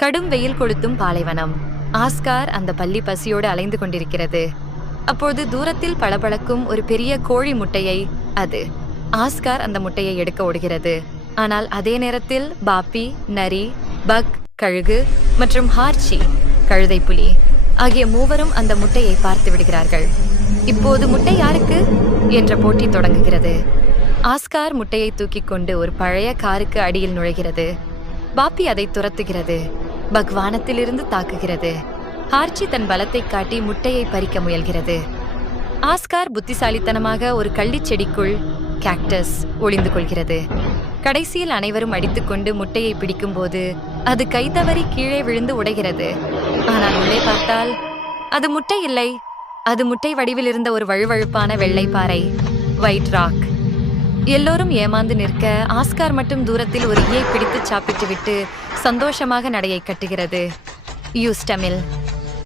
கடும் வெயில் கொளுத்தும் பாலைவனம். ஆஸ்கார் அந்த பள்ளி பசியோடு அலைந்து கொண்டிருக்கிறது. அப்போது தூரத்தில் பளபளக்கும் ஒரு பெரிய கோழி முட்டையை ஆஸ்கார் அந்த முட்டையை எடுக்க ஓடுகிறது. ஆனால் அதே நேரத்தில் பாப்பி, நரி, பக், கழுகு மற்றும் ஹார்ச்சி, கழுதை புலி ஆகிய மூவரும் அந்த முட்டையை பார்த்து விடுகிறார்கள். இப்போது முட்டை யாருக்கு என்ற போட்டி தொடங்குகிறது. ஆஸ்கார் முட்டையை தூக்கிக் கொண்டு ஒரு பழைய காருக்கு அடியில் நுழைகிறது. பாப்பி அதை துரத்துகிறது. பக் வானத்திலிருந்து தாக்குகிறது. ஹார்ச்சி தன் பலத்தை காட்டி முட்டையை பறிக்க முயல்கிறது. ஆஸ்கார் புத்திசாலித்தனமாக ஒரு கள்ளிச் செடிக்குள் கேக்டஸ் ஒளிந்து கொள்கிறது. கடைசியில் அனைவரும் அடித்துக்கொண்டு முட்டையை பிடிக்கும்போது அது கைதவறி கீழே விழுந்து உடைகிறது. ஆனால் உள்ளே பார்த்தால் அது முட்டை இல்லை. அது முட்டை வடிவில் இருந்த ஒரு வழுவழுப்பான வெள்ளை பாறை, ஒயிட் ராக். எல்லோரும் ஏமாந்து நிற்க ஆஸ்கார் மட்டும் தூரத்தில் ஒரு ஈயை பிடித்து சாப்பிட்டு விட்டு சந்தோஷமாக நடையை கட்டுகிறது. யூஸ்டமில்